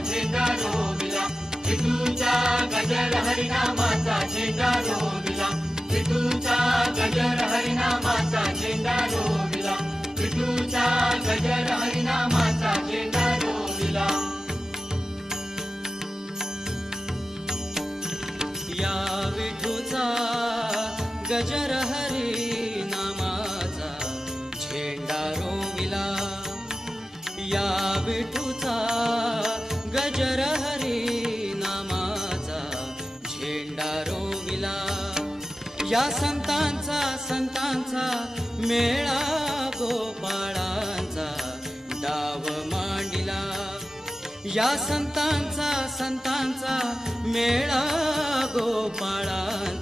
झेंडा रोविला, विठूच्या गजर हरिनामाचा झेंडा रोविला, विठूच्या गजर हरिनामाचा झेंडा रोविला, विठूच्या गजर हरिनामाचा झेंडा रोविला. या विठूचा गजर हरी नामाचा झेंडा रोविला, या विठूचा गजर हरी नामाचा झेंडा रोविला. या संतांचा मेळा गोपाळांचा डाव मांडिला, या संतांचा मेळा गोपाळांचा